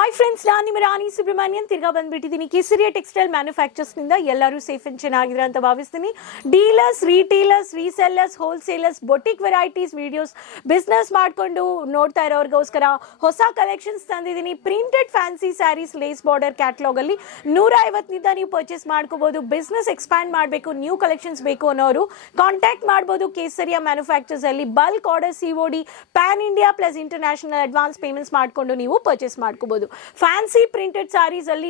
Hi friends, ನಾನು ನಿಮ್ಮ ರಾಣಿ ಸುಬ್ರಹ್ಮಣ್ಯನ್ ತಿರ್ಗಾ ಬಂದ್ಬಿಟ್ಟಿದ್ದೀನಿ. ಕೇಸರಿಯ ಟೆಕ್ಸ್ಟೈಲ್ ಮ್ಯಾನುಫ್ಯಾಕ್ಚರ್ಸ್ನಿಂದ ಎಲ್ಲರೂ ಸೇಫ್ ಅಂಡ್ ಚೆನ್ನಾಗಿದ್ದೀರಾ ಅಂತ ಭಾವಿಸ್ತೀನಿ. Dealers, retailers, resellers, wholesalers, boutique varieties videos business ಮಾಡಿಕೊಂಡು ನೋಡ್ತಾ ಇರೋರಿಗೋಸ್ಕರ ಹೊಸ ಕಲೆಕ್ಷನ್ಸ್ ತಂದಿದ್ದೀನಿ. Printed fancy sarees, lace border ಕ್ಯಾಟ್ಲಾಗಲ್ಲಿ 150ನಿಂದ ನೀವು ಪರ್ಚೇಸ್ ಮಾಡ್ಕೋಬೋದು. ಬಿಸ್ನೆಸ್ ಎಕ್ಸ್ಪ್ಯಾಂಡ್ ಮಾಡಬೇಕು, ನ್ಯೂ ಕಲೆಕ್ಷನ್ಸ್ ಬೇಕು ಅನ್ನೋರು ಕಾಂಟ್ಯಾಕ್ಟ್ ಮಾಡ್ಬೋದು. ಕೇಸರಿಯ ಮ್ಯಾನುಫ್ಯಾಕ್ಚರ್ಸಲ್ಲಿ bulk order, COD, pan India plus international advance payments ಮಾಡಿಕೊಂಡು ನೀವು ಪರ್ಚೇಸ್ ಮಾಡ್ಕೋಬೋದು. ಫ್ಯಾನ್ಸಿ ಪ್ರಿಂಟೆಡ್ ಸ್ಯಾರೀಸ್ ಅಲ್ಲಿ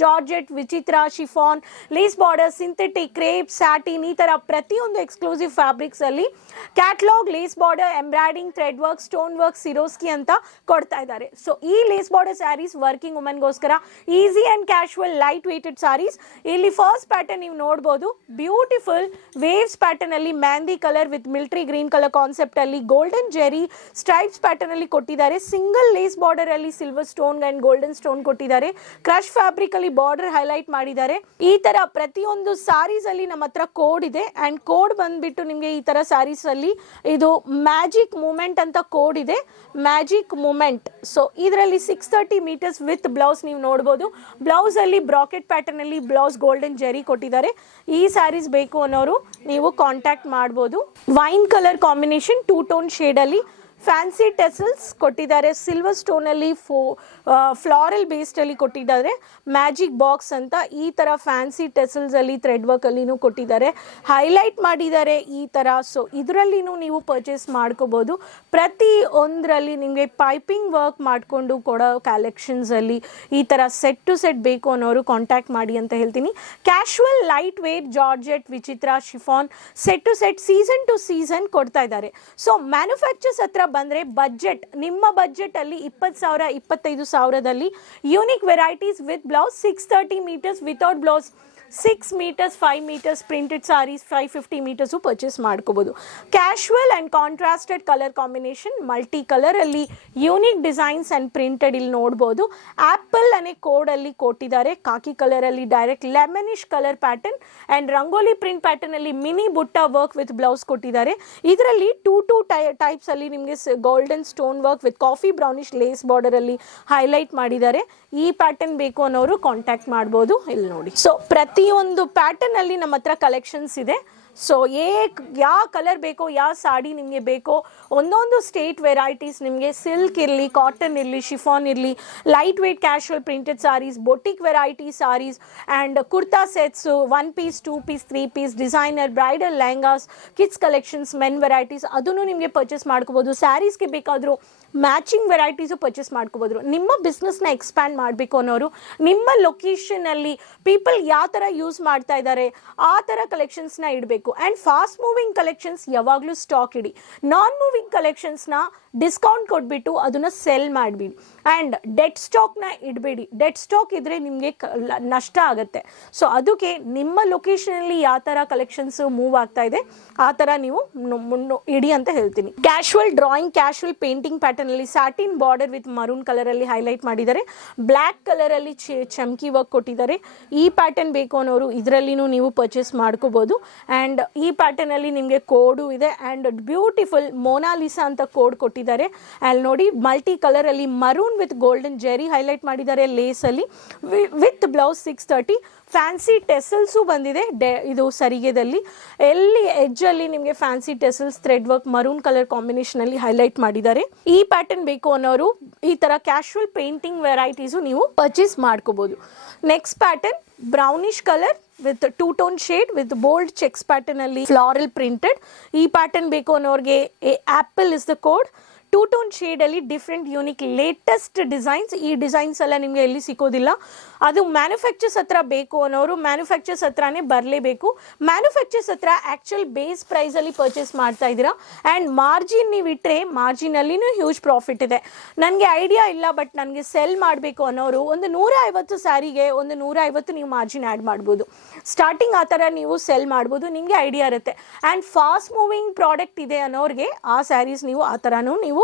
ಜಾರ್ಜೆಟ್, ವಿಚಿತ್ರ, chiffon, lace border, synthetic, crepe, satin, ಈ ತರ ಪ್ರತಿಯೊಂದು ಎಕ್ಸ್ಕ್ಲೂಸಿವ್ ಫ್ಯಾಬ್ರಿಕ್ಸ್ ಅಲ್ಲಿ catalog, lace border, embroidering, thread work, stone work, ಸಿರೋಸ್ಕಿ ಅಂತ ಕೊಡ್ತಾ ಇದ್ದಾರೆ. ಸೊ ಈ ಲೇಸ್ ಬಾರ್ಡರ್ ಸ್ಯಾರೀಸ್ ವರ್ಕಿಂಗ್ ವುಮೆನ್ಗೋಸ್ಕರ easy and casual light weighted sarees. ಇಲ್ಲಿ ಫಸ್ಟ್ ಪ್ಯಾಟರ್ನ್ ನೀವು ನೋಡಬಹುದು, ಬ್ಯೂಟಿಫುಲ್ ವೇವ್ಸ್ ಪ್ಯಾಟರ್ನ್ ಅಲ್ಲಿ mehndi colour with military green colour concept ಅಲ್ಲಿ ಗೋಲ್ಡನ್ ಜೆರಿ ಸ್ಟ್ರೈಪ್ಸ್ ಪ್ಯಾಟರ್ನ್ ಅಲ್ಲಿ ಕೊಟ್ಟಿದ್ದಾರೆ. ಸಿಂಗಲ್ ಲೇಸ್ ಬಾರ್ಡರ್ ಅಲ್ಲಿ silver stone and golden stone ಕೊಟ್ಟಿದ್ದಾರೆ. ಕ್ರಶ್ ಫ್ಯಾಬ್ರಿಕ್ ಅಲ್ಲಿ ಬಾರ್ಡರ್ ಹೈಲೈಟ್ ಮಾಡಿದ್ದಾರೆ. ಈ ತರ ಪ್ರತಿಯೊಂದು ಸಾರೀಸ್ ಅಲ್ಲಿ ನಮ್ಮ ಹತ್ರ ಕೋಡ್ ಇದೆ ಅಂಡ್ ಕೋಡ್ ಬಂದ್ಬಿಟ್ಟು ನಿಮಗೆ ಈ ತರ ಸ್ಯಾರೀಸ್ ಅಲ್ಲಿ ಇದು ಮ್ಯಾಜಿಕ್ ಮೂಮೆಂಟ್ ಅಂತ ಕೋಡ್ ಇದೆ, ಮ್ಯಾಜಿಕ್ ಮೂಮೆಂಟ್. ಸೊ ಇದರಲ್ಲಿ 630 ಮೀಟರ್ಸ್ ವಿತ್ ಬ್ಲೌಸ್ ನೀವು ನೋಡಬಹುದು. ಬ್ಲೌಸ್ ಅಲ್ಲಿ ಬ್ರಾಕೆಟ್ ಪ್ಯಾಟರ್ನ್ ಅಲ್ಲಿ ಬ್ಲೌಸ್ ಗೋಲ್ಡನ್ ಜೆರಿ ಕೊಟ್ಟಿದ್ದಾರೆ. ಈ ಸ್ಯಾರೀಸ್ ಬೇಕು ಅನ್ನೋರು ನೀವು ಕಾಂಟ್ಯಾಕ್ಟ್ ಮಾಡಬಹುದು. Wine colour combination, 2 tone shade ಅಲ್ಲಿ ಫ್ಯಾನ್ಸಿ ಟೆಸಲ್ಸ್ ಕೊಟ್ಟಿದ್ದಾರೆ. ಸಿಲ್ವರ್ ಸ್ಟೋನ್ ಅಲ್ಲಿ ಫ್ಲಾರಲ್ ಬೇಸ್ಡ್ ಅಲ್ಲಿ ಕೊಟ್ಟಿದ್ದಾರೆ. ಮ್ಯಾಜಿಕ್ ಬಾಕ್ಸ್ ಅಂತ ಈ ತರ ಫ್ಯಾನ್ಸಿ ಟೆಸಲ್ಸ್ ಅಲ್ಲಿ ಥ್ರೆಡ್ ವರ್ಕ್ ಅಲ್ಲಿನೂ ಕೊಟ್ಟಿದ್ದಾರೆ, ಹೈಲೈಟ್ ಮಾಡಿದ್ದಾರೆ ಈ ತರ. ಸೊ ಇದರಲ್ಲಿನೂ ನೀವು ಪರ್ಚೇಸ್ ಮಾಡ್ಕೋಬಹುದು. ಪ್ರತಿ ಒಂದರಲ್ಲಿ ನಿಮಗೆ ಪೈಪಿಂಗ್ ವರ್ಕ್ ಮಾಡಿಕೊಂಡು ಕೊಡೋ ಕಲೆಕ್ಷನ್ಸ್ ಅಲ್ಲಿ ಈ ತರ ಸೆಟ್ ಟು ಸೆಟ್ ಬೇಕು ಅನ್ನೋರು ಕಾಂಟ್ಯಾಕ್ಟ್ ಮಾಡಿ ಅಂತ ಹೇಳ್ತೀನಿ. ಕ್ಯಾಶುವಲ್ ಲೈಟ್ ವೇಟ್ ಜಾರ್ಜೆಟ್, ವಿಚಿತ್ರ, chiffon set to set season to season ಕೊಡ್ತಾ ಇದ್ದಾರೆ. ಸೊ ಮ್ಯಾನುಫ್ಯಾಕ್ಚರ್ಸ್ ಹತ್ರ ಬಂದ್ರೆ ಬಜೆಟ್, ನಿಮ್ಮ ಬಜೆಟ್ ಅಲ್ಲಿ 20,000 25,000ದಲ್ಲಿ unique varieties with blouse, 630 metres without blouse, 6 metres, 5 metres printed sarees 550 metres purchase ಮಾಡ್ಕೋಬಹುದು. Casual and contrasted colour combination, multi colour ಅಲ್ಲಿ ಯೂನಿಕ್ ಡಿಸೈನ್ಸ್ ಅಂಡ್ ಪ್ರಿಂಟೆಡ್ ಇಲ್ಲಿ ನೋಡಬಹುದು. ಆಪಲ್ ಅನೇ ಕೋಡ್ ಅಲ್ಲಿ ಕೊಟ್ಟಿದ್ದಾರೆ. ಕಾಕಿ ಕಲರ್ ಅಲ್ಲಿ direct lemonish colour pattern and rangoli print pattern ಅಲ್ಲಿ mini butta work with blouse ಕೊಟ್ಟಿದ್ದಾರೆ. ಇದರಲ್ಲಿ 2 ಟೈಪ್ಸ್ ಅಲ್ಲಿ ನಿಮಗೆ golden stone work with coffee brownish lace border ಅಲ್ಲಿ ಹೈಲೈಟ್ ಮಾಡಿದ್ದಾರೆ. ಈ ಪ್ಯಾಟರ್ನ್ ಬೇಕು ಅನ್ನೋರು ಕಾಂಟ್ಯಾಕ್ಟ್ ಮಾಡಬಹುದು. ಇಲ್ಲಿ ನೋಡಿ, ಸೊ ಪ್ರತಿಯೊಂದು ಪ್ಯಾಟರ್ನ್ ಅಲ್ಲಿ ನಮ್ಮ ಹತ್ರ ಕಲೆಕ್ಷನ್ಸ್ ಇದೆ. ಸೊ ಯಾವ ಕಲರ್ ಬೇಕೋ, ಯಾವ ಸಾಡಿ ನಿಮಗೆ ಬೇಕೋ, ಒಂದೊಂದು ಸ್ಟೇಟ್ ವೆರೈಟೀಸ್ ನಿಮಗೆ ಸಿಲ್ಕ್ ಇರಲಿ, ಕಾಟನ್ ಇರಲಿ, ಶಿಫಾನ್ ಇರಲಿ, light weight casual printed saris, boutique variety saris and kurta sets, 1 piece, 2 piece, 3 piece, designer, bridal lehengas, kids collections, men varieties ಅದನ್ನು ನಿಮಗೆ ಪರ್ಚೇಸ್ ಮಾಡ್ಕೋಬೋದು. ಸ್ಯಾರೀಸ್ಗೆ ಬೇಕಾದರೂ ಮ್ಯಾಚಿಂಗ್ ವೆರೈಟೀಸು ಪರ್ಚೇಸ್ ಮಾಡ್ಕೋಬೋದು. ನಿಮ್ಮ ಬಿಸ್ನೆಸ್ನ ಎಕ್ಸ್ಪ್ಯಾಂಡ್ ಮಾಡಬೇಕು ಅನ್ನೋರು ನಿಮ್ಮ ಲೊಕೇಶನಲ್ಲಿ ಪೀಪಲ್ ಯಾವ ಥರ ಯೂಸ್ ಮಾಡ್ತಾ ಇದ್ದಾರೆ ಆ ಥರ ಕಲೆಕ್ಷನ್ಸ್ನ ಇಡಬೇಕು. ಆ್ಯಂಡ್ ಫಾಸ್ಟ್ ಮೂವಿಂಗ್ ಕಲೆಕ್ಷನ್ಸ್ ಯಾವಾಗಲೂ ಸ್ಟಾಕ್ ಇಡಿ. ನಾನ್ ಮೂವಿಂಗ್ ಕಲೆಕ್ಷನ್ಸ್ನ ಡಿಸ್ಕೌಂಟ್ ಕೊಟ್ಬಿಟ್ಟು ಅದನ್ನು ಸೆಲ್ ಮಾಡಿಬಿಡಿ. ಆ್ಯಂಡ್ ಡೆಡ್ ಸ್ಟಾಕ್ನ ಇಡಬೇಡಿ. ಡೆಡ್ ಸ್ಟಾಕ್ ಇದ್ದರೆ ನಿಮಗೆ ನಷ್ಟ ಆಗುತ್ತೆ. ಸೊ ಅದಕ್ಕೆ ನಿಮ್ಮ ಲೊಕೇಶನಲ್ಲಿ ಯಾವ ಥರ ಕಲೆಕ್ಷನ್ಸ್ ಮೂವ್ ಆಗ್ತಾ ಇದೆ ಆ ಥರ ನೀವು ಇಡಿ ಅಂತ ಹೇಳ್ತೀನಿ. Casual drawing, casual painting pattern ಅಲ್ಲಿ satin border with maroon colour ಅಲ್ಲಿ ಹೈಲೈಟ್ ಮಾಡಿದ್ದಾರೆ. ಬ್ಲ್ಯಾಕ್ ಕಲರ್ ಅಲ್ಲಿ ಚಮ್ಕಿ ವರ್ಕ್ ಕೊಟ್ಟಿದ್ದಾರೆ. ಈ ಪ್ಯಾಟರ್ನ್ ಬೇಕು ಅನ್ನೋರು ಇದರಲ್ಲಿನೂ ನೀವು ಪರ್ಚೇಸ್ ಮಾಡ್ಕೋಬಹುದು. ಆ್ಯಂಡ್ ಈ ಪ್ಯಾಟರ್ನ್ ಅಲ್ಲಿ ನಿಮಗೆ ಕೋಡು ಇದೆ ಆ್ಯಂಡ್ ಬ್ಯೂಟಿಫುಲ್ ಮೊನಾಲಿಸಾ ಅಂತ ಕೋಡ್ ಕೊಟ್ಟಿದ್ದಾರೆ. ಅಲ್ಲಿ ನೋಡಿ, ಮಲ್ಟಿ ಕಲರ್ ಅಲ್ಲಿ maroon with golden Jerry highlight ಮಾಡಿದ್ದಾರೆ. ಲೇಸ್ ಅಲ್ಲಿ ವಿತ್ ಬ್ಲೌಸ್ 630. ಫ್ಯಾನ್ಸಿ ಟೆಸಲ್ಸು ಬಂದಿದೆ. ಇದು ಸರಿಗೆದಲ್ಲಿ ಎಲ್ಲಿ ಎಡ್ಜ್ ಅಲ್ಲಿ ನಿಮಗೆ fancy tassels, thread work, maroon colour combination ಅಲ್ಲಿ ಹೈಲೈಟ್ ಮಾಡಿದ್ದಾರೆ. ಈ ಪ್ಯಾಟರ್ನ್ ಬೇಕು ಅನ್ನೋರು ಈ ತರ ಕ್ಯಾಶುವಲ್ ಪೇಂಟಿಂಗ್ ವೆರೈಟೀಸು ನೀವು ಪರ್ಚೇಸ್ ಮಾಡ್ಕೋಬಹುದು. Next pattern brownish colour with 2 tone shade with bold cheques pattern ಅಲ್ಲಿ ಫ್ಲಾರಲ್ ಪ್ರಿಂಟೆಡ್. ಈ ಪ್ಯಾಟರ್ನ್ ಬೇಕು ಅನ್ನೋರಿಗೆ apple is the code. 2 tone shade ಅಲ್ಲಿ ಡಿಫ್ರೆಂಟ್ ಯೂನಿಕ್ ಲೇಟೆಸ್ಟ್ ಡಿಸೈನ್ಸ್. ಈ ಡಿಸೈನ್ಸ್ ಎಲ್ಲ ನಿಮಗೆ ಎಲ್ಲಿ ಸಿಗೋದಿಲ್ಲ. ಅದು ಮ್ಯಾನುಫ್ಯಾಕ್ಚರ್ಸ್ ಹತ್ರ ಬೇಕು ಅನ್ನೋರು ಮ್ಯಾನುಫ್ಯಾಕ್ಚರ್ಸ್ ಹತ್ರನೇ ಬರಲೇಬೇಕು. ಮ್ಯಾನುಫ್ಯಾಕ್ಚರ್ಸ್ ಹತ್ರ ಆ್ಯಕ್ಚುಯಲ್ ಬೇಸ್ ಪ್ರೈಸಲ್ಲಿ ಪರ್ಚೇಸ್ ಮಾಡ್ತಾ ಇದ್ದೀರಾ ಆ್ಯಂಡ್ ಮಾರ್ಜಿನ್ ನೀವು ಇಟ್ಟರೆ ಮಾರ್ಜಿನಲ್ಲಿನೂ ಹ್ಯೂಜ್ ಪ್ರಾಫಿಟ್ ಇದೆ. ನನಗೆ ಐಡಿಯಾ ಇಲ್ಲ ಬಟ್ ನನಗೆ ಸೆಲ್ ಮಾಡಬೇಕು ಅನ್ನೋರು ಒಂದು 150 ಸ್ಯಾರಿಗೆ ಒಂದು 150 ನೀವು ಮಾರ್ಜಿನ್ ಆ್ಯಡ್ ಮಾಡ್ಬೋದು. ಸ್ಟಾರ್ಟಿಂಗ್ ಆ ಥರ ನೀವು ಸೆಲ್ ಮಾಡ್ಬೋದು, ನಿಮಗೆ ಐಡಿಯಾ ಇರುತ್ತೆ. ಆ್ಯಂಡ್ ಫಾಸ್ಟ್ ಮೂವಿಂಗ್ ಪ್ರಾಡಕ್ಟ್ ಇದೆ ಅನ್ನೋರಿಗೆ ಆ ಸ್ಯಾರೀಸ್ ನೀವು ಆ ಥರನೂ ನೀವು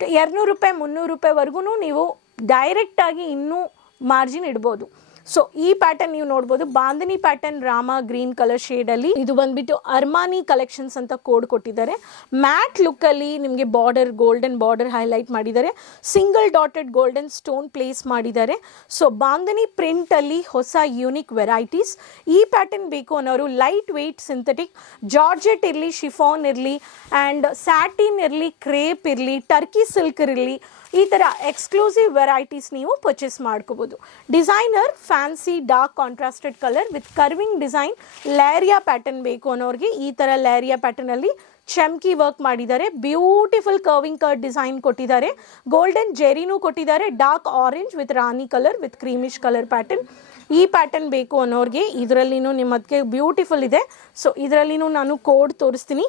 200 ರೂಪಾಯಿ 300 ರೂಪಾಯಿವರೆಗೂ ನೀವು ಡೈರೆಕ್ಟಾಗಿ ಇನ್ನೂ ಮಾರ್ಜಿನ್ ಇಡ್ಬೋದು. ಸೊ ಈ ಪ್ಯಾಟರ್ನ್ ನೀವು ನೋಡ್ಬೋದು, bandhani pattern rama green colour shade ಅಲ್ಲಿ. ಇದು ಬಂದ್ಬಿಟ್ಟು ಅರ್ಮಾನಿ ಕಲೆಕ್ಷನ್ಸ್ ಅಂತ ಕೋಡ್ ಕೊಟ್ಟಿದ್ದಾರೆ. ಮ್ಯಾಟ್ ಲುಕ್ ಅಲ್ಲಿ ನಿಮಗೆ ಬಾರ್ಡರ್, ಗೋಲ್ಡನ್ ಬಾರ್ಡರ್ ಹೈಲೈಟ್ ಮಾಡಿದ್ದಾರೆ. Single dotted golden stone place ಮಾಡಿದ್ದಾರೆ. ಸೊ ಬಾಂಧನಿ ಪ್ರಿಂಟ್ ಅಲ್ಲಿ ಹೊಸ ಯೂನಿಕ್ ವೆರೈಟೀಸ್. ಈ ಪ್ಯಾಟರ್ನ್ ಬೇಕು ಅನ್ನೋರು ಲೈಟ್ ವೆಯ್ಟ್ ಸಿಂಥೆಟಿಕ್ ಜಾರ್ಜೆಟ್ ಇರಲಿ, ಶಿಫಾನ್ ಇರಲಿ ಆ್ಯಂಡ್ ಸ್ಯಾಟಿನ್ ಇರಲಿ, ಕ್ರೇಪ್ ಇರಲಿ, ಟರ್ಕಿ ಸಿಲ್ಕ್ ಇರಲಿ, ಈ ಥರ ಎಕ್ಸ್ಕ್ಲೂಸಿವ್ ವೆರೈಟೀಸ್ ನೀವು ಪರ್ಚೇಸ್ ಮಾಡ್ಕೋಬೋದು. Designer fancy dark ಕಾಂಟ್ರಾಸ್ಟೆಡ್ colour with curving design leheria pattern ಬೇಕು ಅನ್ನೋರಿಗೆ ಈ ಥರ ಲೇರಿಯಾ ಪ್ಯಾಟರ್ನಲ್ಲಿ ಚಮ್ಕಿ ವರ್ಕ್ ಮಾಡಿದ್ದಾರೆ. ಬ್ಯೂಟಿಫುಲ್ ಕರ್ವಿಂಗ್ ಕಟ್ ಡಿಸೈನ್ ಕೊಟ್ಟಿದ್ದಾರೆ. ಗೋಲ್ಡನ್ ಜೆರಿನೂ ಕೊಟ್ಟಿದ್ದಾರೆ. Dark orange with Rani colour with creamish colour pattern. ಈ ಪ್ಯಾಟರ್ನ್ ಬೇಕು ಅನ್ನೋರಿಗೆ ಇದರಲ್ಲಿನೂ ನಿಮ್ಮದಕ್ಕೆ ಬ್ಯೂಟಿಫುಲ್ ಇದೆ. ಸೊ ಇದರಲ್ಲಿನೂ ನಾನು ಕೋಡ್ ತೋರಿಸ್ತೀನಿ.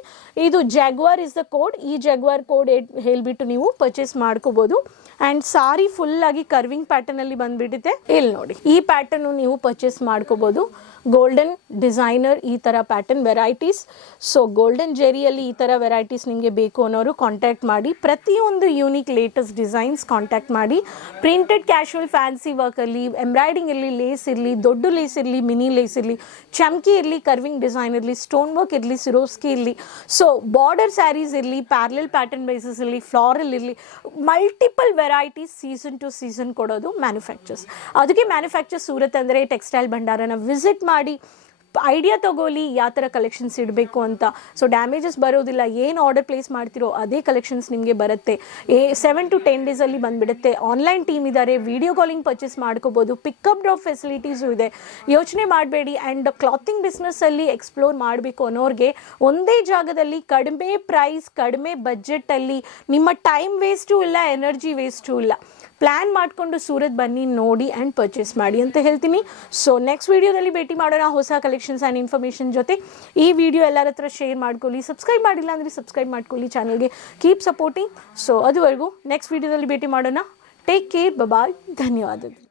ಇದು ಜಾಗ್ವಾರ್ ಇಸ್ ದ ಕೋಡ್. ಈ ಜಾಗ್ವಾರ್ ಕೋಡ್ ಹೇಳಿಬಿಟ್ಟು ನೀವು ಪರ್ಚೇಸ್ ಮಾಡ್ಕೋಬೋದು. ಆ್ಯಂಡ್ ಸಾರಿ ಫುಲ್ ಆಗಿ ಕರ್ವಿಂಗ್ ಪ್ಯಾಟರ್ನ್ ಅಲ್ಲಿ ಬಂದ್ಬಿಟ್ಟಿದೆ. ಇಲ್ಲಿ ನೋಡಿ, ಈ ಪ್ಯಾಟರ್ನ್ ನೀವು ಪರ್ಚೇಸ್ ಮಾಡ್ಕೋಬೋದು. ಗೋಲ್ಡನ್ ಡಿಸೈನರ್ ಈ ಥರ ಪ್ಯಾಟರ್ನ್ ವೆರೈಟೀಸ್. ಸೊ ಗೋಲ್ಡನ್ ಜೆರಿಯಲ್ಲಿ ಈ ಥರ ವೆರೈಟೀಸ್ ನಿಮಗೆ ಬೇಕು ಅನ್ನೋರು ಕಾಂಟ್ಯಾಕ್ಟ್ ಮಾಡಿ. ಪ್ರತಿಯೊಂದು ಯೂನಿಕ್ ಲೇಟೆಸ್ಟ್ ಡಿಸೈನ್ಸ್ ಕಾಂಟ್ಯಾಕ್ಟ್ ಮಾಡಿ. ಪ್ರಿಂಟೆಡ್ ಕ್ಯಾಶುವಲ್ ಫ್ಯಾನ್ಸಿ ವರ್ಕಲ್ಲಿ, ಎಂಬ್ರಾಯ್ಡಿಂಗ್ ಇರಲಿ, ಲೇಸ್ ಇರಲಿ, ದೊಡ್ಡ ಲೇಸ್ ಇರಲಿ, ಮಿನಿ ಲೇಸ್ ಇರಲಿ, ಚಮ್ಕಿ ಇರಲಿ, ಕರ್ವಿಂಗ್ ಡಿಸೈನ್ ಇರಲಿ, ಸ್ಟೋನ್ ವರ್ಕ್ ಇರಲಿ, ಸಿರೋಸ್ಕಿ ಇರಲಿ, ಸೊ ಬಾರ್ಡರ್ ಸ್ಯಾರೀಸ್ ಇರಲಿ, ಪ್ಯಾರಲಲ್ ಪ್ಯಾಟರ್ನ್ ಬೇಸಿಸ್ ಇರಲಿ, ಫ್ಲಾರಲ್ ಇರಲಿ, multiple varieties season to season ಕೊಡೋದು ಮ್ಯಾನುಫ್ಯಾಕ್ಚರ್ಸ್. ಅದಕ್ಕೆ ಮ್ಯಾನುಫ್ಯಾಕ್ಚರ್ ಸೂರತ್ ಅಂದರೆ ಟೆಕ್ಸ್ಟೈಲ್ ಭಂಡಾರನ ವಿಸಿಟ್ ಮಾಡಿ ಐಡಿಯಾ ತಗೋಲಿ ಯಾವ ಥರ ಕಲೆಕ್ಷನ್ಸ್ ಇಡಬೇಕು ಅಂತ. ಸೊ ಡ್ಯಾಮೇಜಸ್ ಬರೋದಿಲ್ಲ. ಏನು ಆರ್ಡರ್ ಪ್ಲೇಸ್ ಮಾಡ್ತಿರೋ ಅದೇ ಕಲೆಕ್ಷನ್ಸ್ ನಿಮಗೆ ಬರುತ್ತೆ. 7 to 10 ಡೇಸಲ್ಲಿ ಬಂದುಬಿಡುತ್ತೆ. ಆನ್ಲೈನ್ ಟೀಮ್ ಇದ್ದಾರೆ, ವಿಡಿಯೋ ಕಾಲಿಂಗ್ ಪರ್ಚೇಸ್ ಮಾಡ್ಕೋಬೋದು, ಪಿಕಪ್ ಡ್ರಾಪ್ ಫೆಸಿಲಿಟೀಸು ಇದೆ. ಯೋಚನೆ ಮಾಡಬೇಡಿ. ಆ್ಯಂಡ್ ಕ್ಲಾತಿಂಗ್ ಬಿಸ್ನೆಸ್ಸಲ್ಲಿ ಎಕ್ಸ್ಪ್ಲೋರ್ ಮಾಡಬೇಕು ಅನ್ನೋರಿಗೆ ಒಂದೇ ಜಾಗದಲ್ಲಿ ಕಡಿಮೆ ಪ್ರೈಸ್, ಕಡಿಮೆ ಬಜೆಟಲ್ಲಿ, ನಿಮ್ಮ ಟೈಮ್ ವೇಸ್ಟು ಇಲ್ಲ, ಎನರ್ಜಿ ವೇಸ್ಟು ಇಲ್ಲ. ಪ್ಲ್ಯಾನ್ ಮಾಡಿಕೊಂಡು ಸೂರತ್ ಬನ್ನಿ, ನೋಡಿ ಆ್ಯಂಡ್ ಪರ್ಚೇಸ್ ಮಾಡಿ ಅಂತ ಹೇಳ್ತೀನಿ. ಸೊ ನೆಕ್ಸ್ಟ್ ವೀಡಿಯೋದಲ್ಲಿ ಭೇಟಿ ಮಾಡೋಣ ಹೊಸ ಕಲೆಕ್ಷನ್ಸ್ ಆ್ಯಂಡ್ ಇನ್ಫಾರ್ಮೇಷನ್ ಜೊತೆ. ಈ ವಿಡಿಯೋ ಎಲ್ಲರ ಹತ್ರ ಶೇರ್ ಮಾಡ್ಕೊಳ್ಳಿ. ಸಬ್ಸ್ಕ್ರೈಬ್ ಮಾಡಿಲ್ಲ ಅಂದರೆ ಸಬ್ಸ್ಕ್ರೈಬ್ ಮಾಡ್ಕೊಳ್ಳಿ ಚಾನಲ್ಗೆ. Keep supporting. ಸೊ ಅದುವರೆಗೂ ನೆಕ್ಸ್ಟ್ ವೀಡಿಯೋದಲ್ಲಿ ಭೇಟಿ ಮಾಡೋಣ. ಟೇಕ್ ಕೇರ್, ಬಾಯ್, ಧನ್ಯವಾದಗಳು.